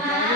มา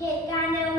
Giày